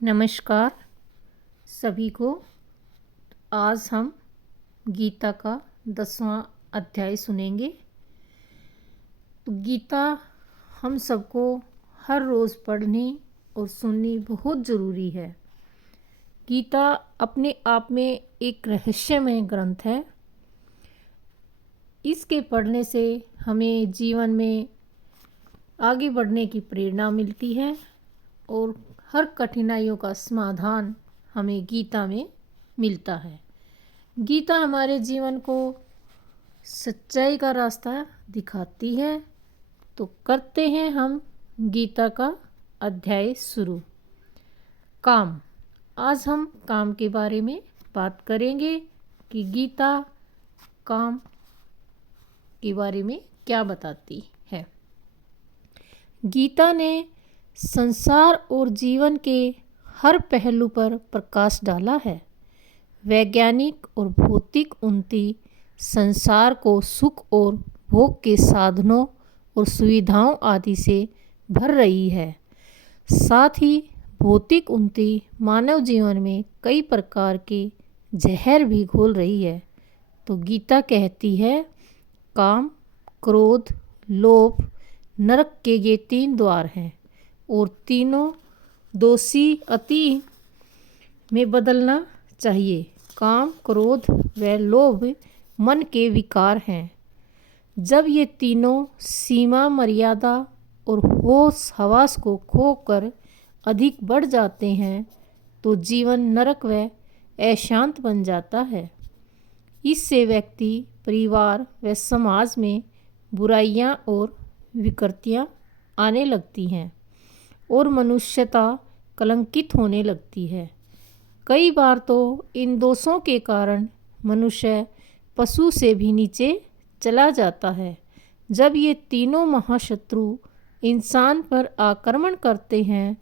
नमस्कार सभी को। आज हम गीता का 10वां अध्याय सुनेंगे। तो गीता हम सबको हर रोज़ पढ़नी और सुननी बहुत ज़रूरी है। गीता अपने आप में एक रहस्यमय ग्रंथ है। इसके पढ़ने से हमें जीवन में आगे बढ़ने की प्रेरणा मिलती है और हर कठिनाइयों का समाधान हमें गीता में मिलता है। गीता हमारे जीवन को सच्चाई का रास्ता दिखाती है। तो करते हैं हम गीता का अध्याय शुरू। काम। आज हम काम के बारे में बात करेंगे कि गीता काम के बारे में क्या बताती है। गीता ने संसार और जीवन के हर पहलू पर प्रकाश डाला है। वैज्ञानिक और भौतिक उन्नति संसार को सुख और भोग के साधनों और सुविधाओं आदि से भर रही है। साथ ही भौतिक उन्नति मानव जीवन में कई प्रकार के जहर भी घोल रही है। तो गीता कहती है, काम, क्रोध, लोभ, नरक के ये 3 द्वार हैं और तीनों दोषी अति में बदलना चाहिए। काम, क्रोध व लोभ मन के विकार हैं। जब ये तीनों सीमा, मर्यादा और होश हवास को खोकर अधिक बढ़ जाते हैं तो जीवन नरक व अशांत बन जाता है। इससे व्यक्ति, परिवार व समाज में बुराइयां और विकृतियां आने लगती हैं और मनुष्यता कलंकित होने लगती है। कई बार तो इन दोषों के कारण मनुष्य पशु से भी नीचे चला जाता है। जब ये तीनों महाशत्रु इंसान पर आक्रमण करते हैं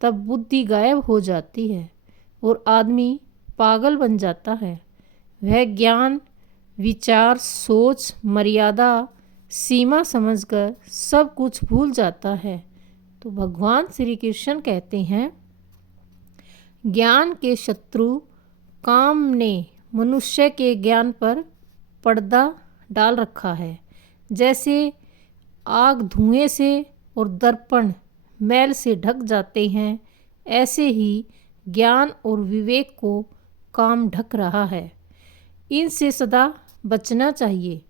तब बुद्धि गायब हो जाती है और आदमी पागल बन जाता है। वह ज्ञान, विचार, सोच, मर्यादा, सीमा समझकर सब कुछ भूल जाता है। तो भगवान श्री कृष्ण कहते हैं, ज्ञान के शत्रु काम ने मनुष्य के ज्ञान पर पर्दा डाल रखा है। जैसे आग धुएं से और दर्पण मैल से ढक जाते हैं, ऐसे ही ज्ञान और विवेक को काम ढक रहा है। इनसे सदा बचना चाहिए।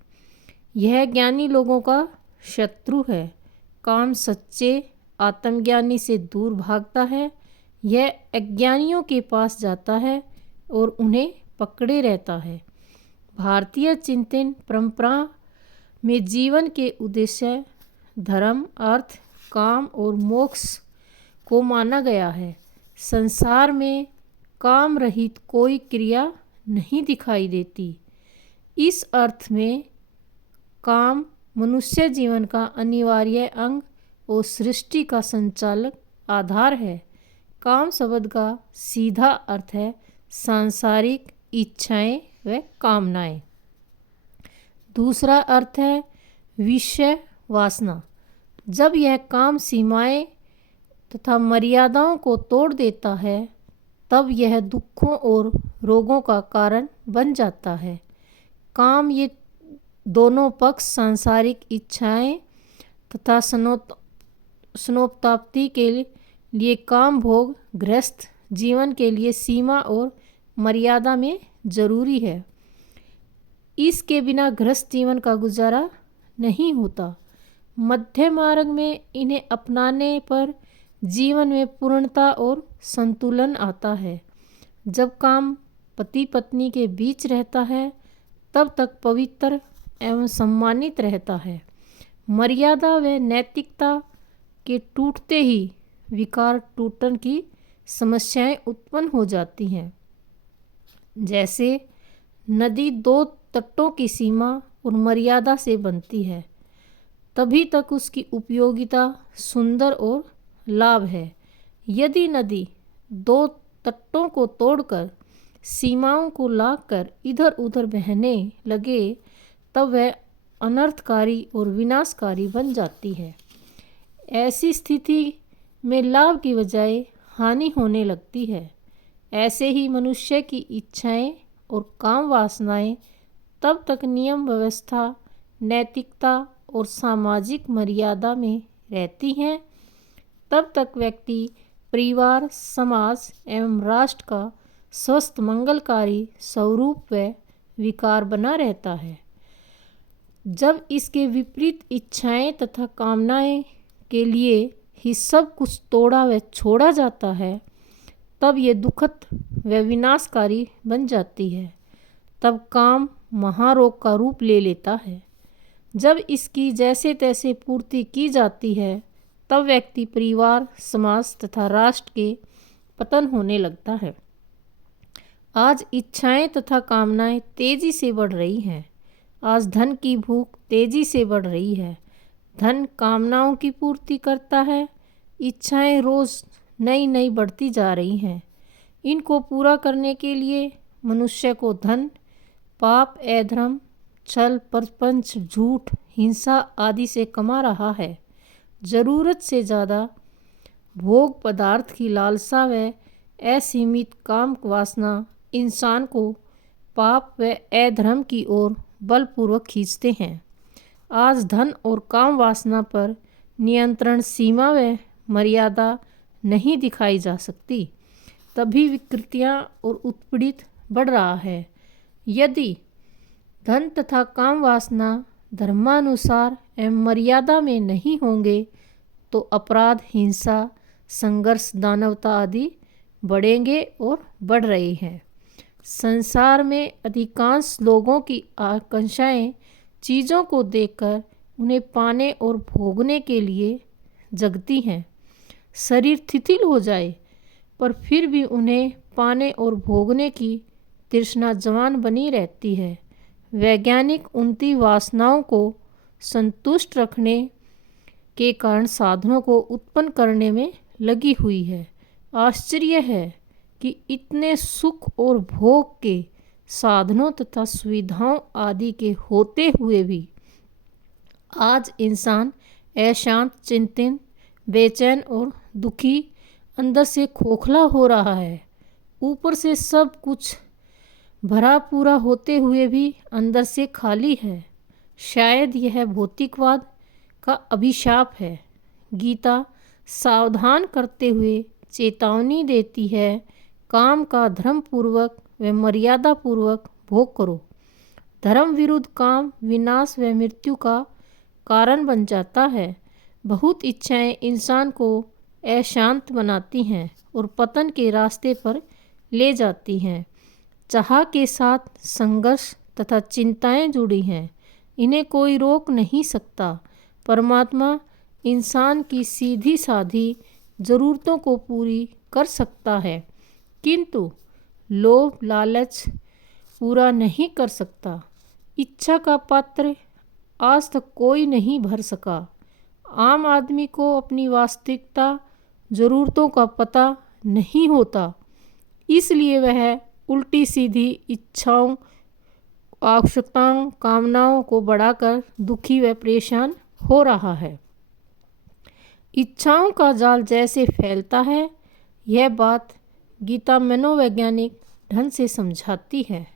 यह ज्ञानी लोगों का शत्रु है। काम सच्चे आत्मज्ञानी से दूर भागता है। यह अज्ञानियों के पास जाता है और उन्हें पकड़े रहता है। भारतीय चिंतन परंपरा में जीवन के उद्देश्य धर्म, अर्थ, काम और मोक्ष को माना गया है। संसार में काम रहित कोई क्रिया नहीं दिखाई देती। इस अर्थ में काम मनुष्य जीवन का अनिवार्य अंग और सृष्टि का संचालक आधार है। काम शब्द का सीधा अर्थ है सांसारिक इच्छाएं व कामनाएं। दूसरा अर्थ है विषय वासना। जब यह काम सीमाएं तथा मर्यादाओं को तोड़ देता है तब यह दुखों और रोगों का कारण बन जाता है। काम ये दोनों पक्ष सांसारिक इच्छाएं तथा स्नोप्ताप्ति के लिए काम भोग गृहस्थ जीवन के लिए सीमा और मर्यादा में जरूरी है। इसके बिना गृहस्थ जीवन का गुजारा नहीं होता। मध्य मार्ग में इन्हें अपनाने पर जीवन में पूर्णता और संतुलन आता है। जब काम पति पत्नी के बीच रहता है तब तक पवित्र एवं सम्मानित रहता है। मर्यादा व नैतिकता के टूटते ही विकार टूटन की समस्याएं उत्पन्न हो जाती हैं। जैसे नदी 2 तटों की सीमा और मर्यादा से बनती है, तभी तक उसकी उपयोगिता सुंदर और लाभ है। यदि नदी 2 तटों को तोड़कर सीमाओं को लाकर इधर उधर बहने लगे तब वह अनर्थकारी और विनाशकारी बन जाती है। ऐसी स्थिति में लाभ की बजाय हानि होने लगती है। ऐसे ही मनुष्य की इच्छाएं और काम वासनाएं तब तक नियम व्यवस्था, नैतिकता और सामाजिक मर्यादा में रहती हैं, तब तक व्यक्ति, परिवार, समाज एवं राष्ट्र का स्वस्थ मंगलकारी स्वरूप व विकार बना रहता है। जब इसके विपरीत इच्छाएं तथा कामनाएं के लिए ही सब कुछ तोड़ा व छोड़ा जाता है, तब ये दुखद व विनाशकारी बन जाती है। तब काम महारोग का रूप ले लेता है। जब इसकी जैसे तैसे पूर्ति की जाती है, तब व्यक्ति, परिवार, समाज तथा राष्ट्र के पतन होने लगता है। आज इच्छाएं तथा कामनाएं तेजी से बढ़ रही हैं। आज धन की भूख तेजी से बढ़ रही है। धन कामनाओं की पूर्ति करता है। इच्छाएं रोज नई नई बढ़ती जा रही हैं। इनको पूरा करने के लिए मनुष्य को धन, पाप, अधर्म, छल, प्रपंच, झूठ, हिंसा आदि से कमा रहा है। जरूरत से ज़्यादा भोग पदार्थ की लालसा व असीमित काम वासना इंसान को पाप व अधर्म की ओर बलपूर्वक खींचते हैं। आज धन और काम वासना पर नियंत्रण, सीमा व मर्यादा नहीं दिखाई जा सकती, तभी विकृतियाँ और उत्पीड़ित बढ़ रहा है। यदि धन तथा काम वासना धर्मानुसार एवं मर्यादा में नहीं होंगे, तो अपराध, हिंसा, संघर्ष, दानवता आदि बढ़ेंगे और बढ़ रहे हैं। संसार में अधिकांश लोगों की आकांक्षाएं चीज़ों को देखकर उन्हें पाने और भोगने के लिए जगती हैं। शरीर शिथिल हो जाए, पर फिर भी उन्हें पाने और भोगने की तृष्णा जवान बनी रहती है। वैज्ञानिक उनकी वासनाओं को संतुष्ट रखने के कारण साधनों को उत्पन्न करने में लगी हुई है। आश्चर्य है कि इतने सुख और भोग के साधनों तथा सुविधाओं आदि के होते हुए भी आज इंसान अशांत, चिंतित, बेचैन और दुखी, अंदर से खोखला हो रहा है। ऊपर से सब कुछ भरा पूरा होते हुए भी अंदर से खाली है। शायद यह भौतिकवाद का अभिशाप है। गीता सावधान करते हुए चेतावनी देती है, काम का धर्मपूर्वक व मर्यादापूर्वक भोग करो। धर्म विरुद्ध काम विनाश व मृत्यु का कारण बन जाता है। बहुत इच्छाएं इंसान को अशांत बनाती हैं और पतन के रास्ते पर ले जाती हैं। चाह के साथ संघर्ष तथा चिंताएं जुड़ी हैं। इन्हें कोई रोक नहीं सकता। परमात्मा इंसान की सीधी साधी ज़रूरतों को पूरी कर सकता है, किंतु लोभ, लालच पूरा नहीं कर सकता। इच्छा का पात्र आज तक कोई नहीं भर सका। आम आदमी को अपनी वास्तविकता ज़रूरतों का पता नहीं होता, इसलिए वह उल्टी सीधी इच्छाओं, आवश्यकताओं, कामनाओं को बढ़ाकर दुखी व परेशान हो रहा है। इच्छाओं का जाल जैसे फैलता है, यह बात गीता मनोवैज्ञानिक ढंग से समझाती है।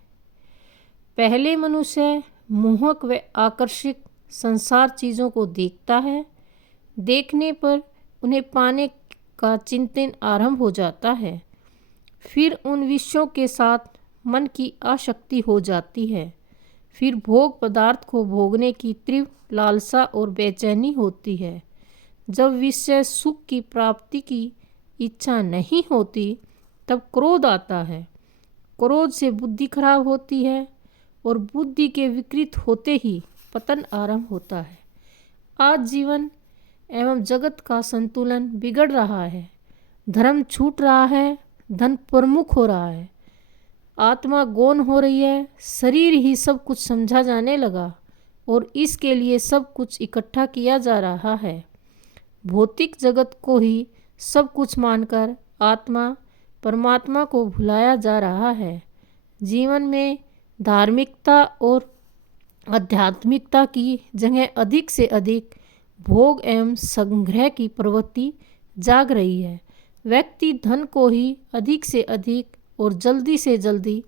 पहले मनुष्य मोहक व आकर्षक संसार चीज़ों को देखता है। देखने पर उन्हें पाने का चिंतन आरंभ हो जाता है। फिर उन विषयों के साथ मन की आसक्ति हो जाती है। फिर भोग पदार्थ को भोगने की तीव्र लालसा और बेचैनी होती है। जब विषय सुख की प्राप्ति की इच्छा नहीं होती, तब क्रोध आता है। क्रोध से बुद्धि खराब होती है और बुद्धि के विकृत होते ही पतन आरंभ होता है। आज जीवन एवं जगत का संतुलन बिगड़ रहा है। धर्म छूट रहा है, धन प्रमुख हो रहा है, आत्मा गौण हो रही है, शरीर ही सब कुछ समझा जाने लगा और इसके लिए सब कुछ इकट्ठा किया जा रहा है। भौतिक जगत को ही सब कुछ मानकर आत्मा परमात्मा को भुलाया जा रहा है। जीवन में धार्मिकता और आध्यात्मिकता की जगह अधिक से अधिक भोग एवं संग्रह की प्रवृत्ति जाग रही है। व्यक्ति धन को ही अधिक से अधिक और जल्दी से जल्दी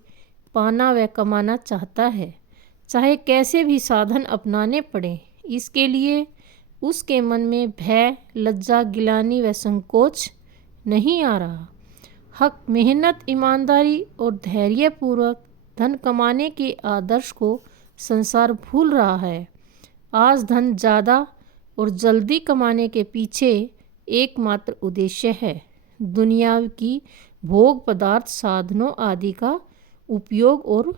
पाना व कमाना चाहता है, चाहे कैसे भी साधन अपनाने पड़े। इसके लिए उसके मन में भय, लज्जा, गिलानी व संकोच नहीं आ रहा। हक, मेहनत, ईमानदारी और धैर्यपूर्वक धन कमाने के आदर्श को संसार भूल रहा है। आज धन ज़्यादा और जल्दी कमाने के पीछे एकमात्र उद्देश्य है दुनिया की भोग पदार्थ, साधनों आदि का उपयोग और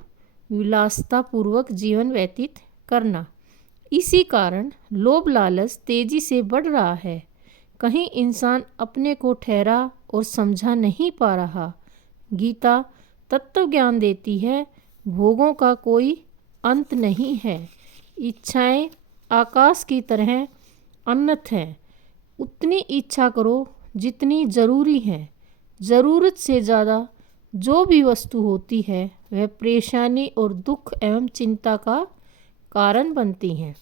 विलासितापूर्वक जीवन व्यतीत करना। इसी कारण लोभ लालच तेजी से बढ़ रहा है। कहीं इंसान अपने को ठहरा और समझा नहीं पा रहा। गीता तत्व ज्ञान देती है, भोगों का कोई अंत नहीं है। इच्छाएं आकाश की तरह अनंत हैं। उतनी इच्छा करो जितनी ज़रूरी है। ज़रूरत से ज़्यादा जो भी वस्तु होती है वह परेशानी और दुख एवं चिंता का कारण बनती हैं।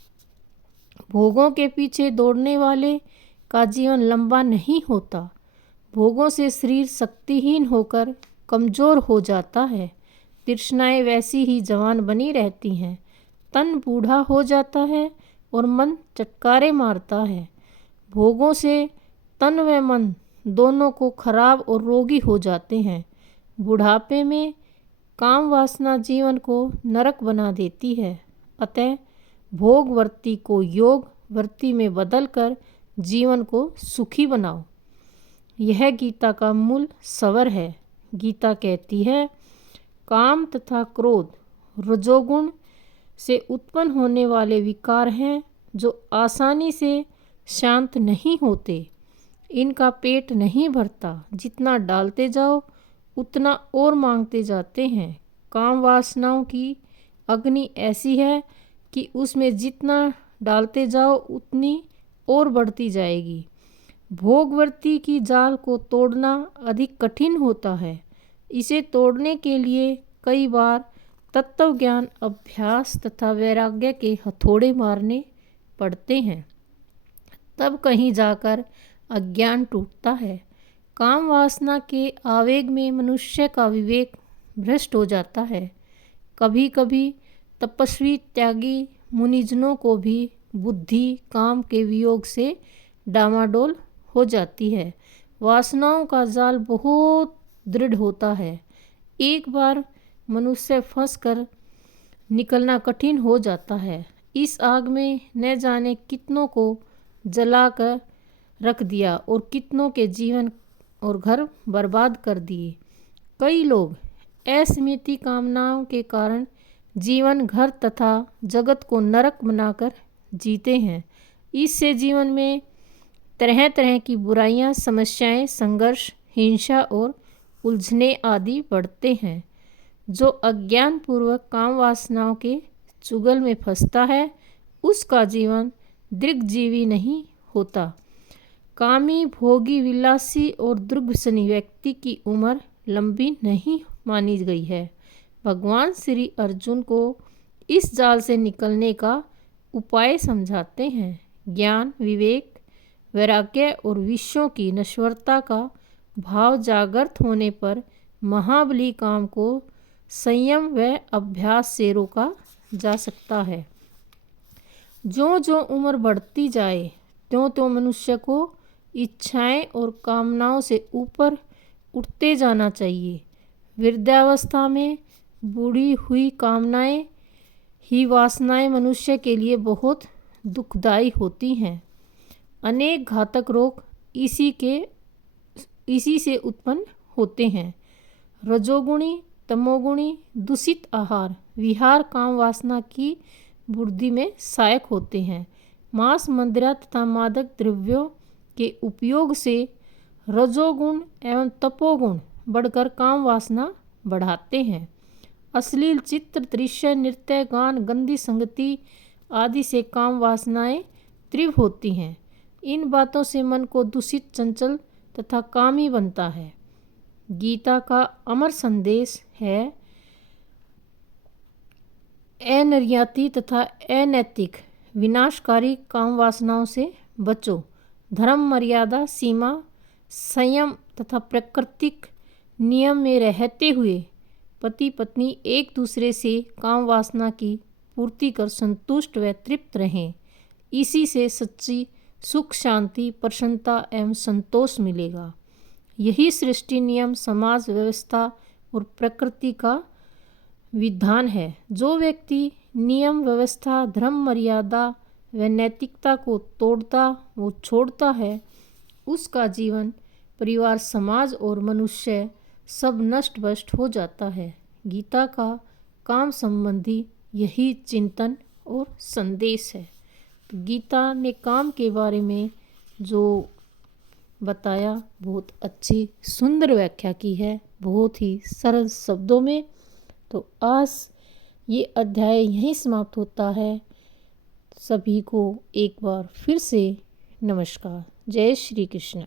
भोगों के पीछे दौड़ने वाले का जीवन लंबा नहीं होता। भोगों से शरीर शक्तिहीन होकर कमज़ोर हो जाता है। तृष्णाएं वैसी ही जवान बनी रहती हैं। तन बूढ़ा हो जाता है और मन चटकारे मारता है। भोगों से तन व मन दोनों को खराब और रोगी हो जाते हैं। बुढ़ापे में काम वासना जीवन को नरक बना देती है। अतः भोग वृत्ति को योग वृत्ति में बदलकर जीवन को सुखी बनाओ। यह गीता का मूल सवर है। गीता कहती है, काम तथा क्रोध रजोगुण से उत्पन्न होने वाले विकार हैं जो आसानी से शांत नहीं होते। इनका पेट नहीं भरता। जितना डालते जाओ उतना और मांगते जाते हैं। काम वासनाओं की अग्नि ऐसी है कि उसमें जितना डालते जाओ उतनी और बढ़ती जाएगी। भोगवृत्ति की जाल को तोड़ना अधिक कठिन होता है। इसे तोड़ने के लिए कई बार तत्व ज्ञान, अभ्यास तथा वैराग्य के हथौड़े मारने पड़ते हैं। तब कहीं जाकर अज्ञान टूटता है। काम वासना के आवेग में मनुष्य का विवेक भ्रष्ट हो जाता है। कभी कभी तपस्वी त्यागी मुनिजनों को भी बुद्धि काम के वियोग से डामाडोल हो जाती है। वासनाओं का जाल बहुत दृढ़ होता है। एक बार मनुष्य फंसकर निकलना कठिन हो जाता है। इस आग में न जाने कितनों को जलाकर रख दिया और कितनों के जीवन और घर बर्बाद कर दिए। कई लोग असीमित कामनाओं के कारण जीवन, घर तथा जगत को नरक बनाकर जीते हैं। इससे जीवन में तरह तरह की बुराइयां, समस्याएं, संघर्ष, हिंसा और उलझने आदि बढ़ते हैं। जो अज्ञानपूर्वक काम वासनाओं के चुगल में फंसता है उसका जीवन दीर्घजीवी नहीं होता। कामी, भोगी, विलासी और दुर्व्यसनी व्यक्ति की उम्र लंबी नहीं मानी गई है। भगवान श्री अर्जुन को इस जाल से निकलने का उपाय समझाते हैं। ज्ञान, विवेक, वैराग्य और विषयों की नश्वरता का भाव जागृत होने पर महाबली काम को संयम व अभ्यास से रोका जा सकता है। जो जो उम्र बढ़ती जाए त्यों त्यों मनुष्य को इच्छाएं और कामनाओं से ऊपर उठते जाना चाहिए। वृद्धावस्था में बूढ़ी हुई कामनाएं ही वासनाएं मनुष्य के लिए बहुत दुखदायी होती हैं। अनेक घातक रोग इसी से उत्पन्न होते हैं। रजोगुणी, तमोगुणी, दूषित आहार विहार काम वासना की बुद्धि में सहायक होते हैं। मांस, मदिरा तथा मादक द्रव्यों के उपयोग से रजोगुण एवं तपोगुण बढ़कर काम वासना बढ़ाते हैं। अश्लील चित्र, दृश्य, नृत्य, गान, गंदी संगति आदि से काम वासनाएं तीव्र होती हैं। इन बातों से मन को दूषित, चंचल तथा कामी बनता है। गीता का अमर संदेश है, अनिर्याती तथा अनैतिक विनाशकारी काम वासनाओं से बचो। धर्म, मर्यादा, सीमा, संयम तथा प्राकृतिक नियम में रहते हुए पति पत्नी एक दूसरे से काम वासना की पूर्ति कर संतुष्ट व तृप्त रहें। इसी से सच्ची सुख, शांति, प्रसन्नता एवं संतोष मिलेगा। यही सृष्टि नियम, समाज व्यवस्था और प्रकृति का विधान है। जो व्यक्ति नियम, व्यवस्था, धर्म, मर्यादा व नैतिकता को तोड़ता वो छोड़ता है, उसका जीवन, परिवार, समाज और मनुष्य सब नष्ट भ्रष्ट हो जाता है। गीता का काम संबंधी यही चिंतन और संदेश है। तो गीता ने काम के बारे में जो बताया, बहुत अच्छी सुंदर व्याख्या की है, बहुत ही सरल शब्दों में। तो आज ये अध्याय यहीं समाप्त होता है। सभी को एक बार फिर से नमस्कार। जय श्री कृष्ण।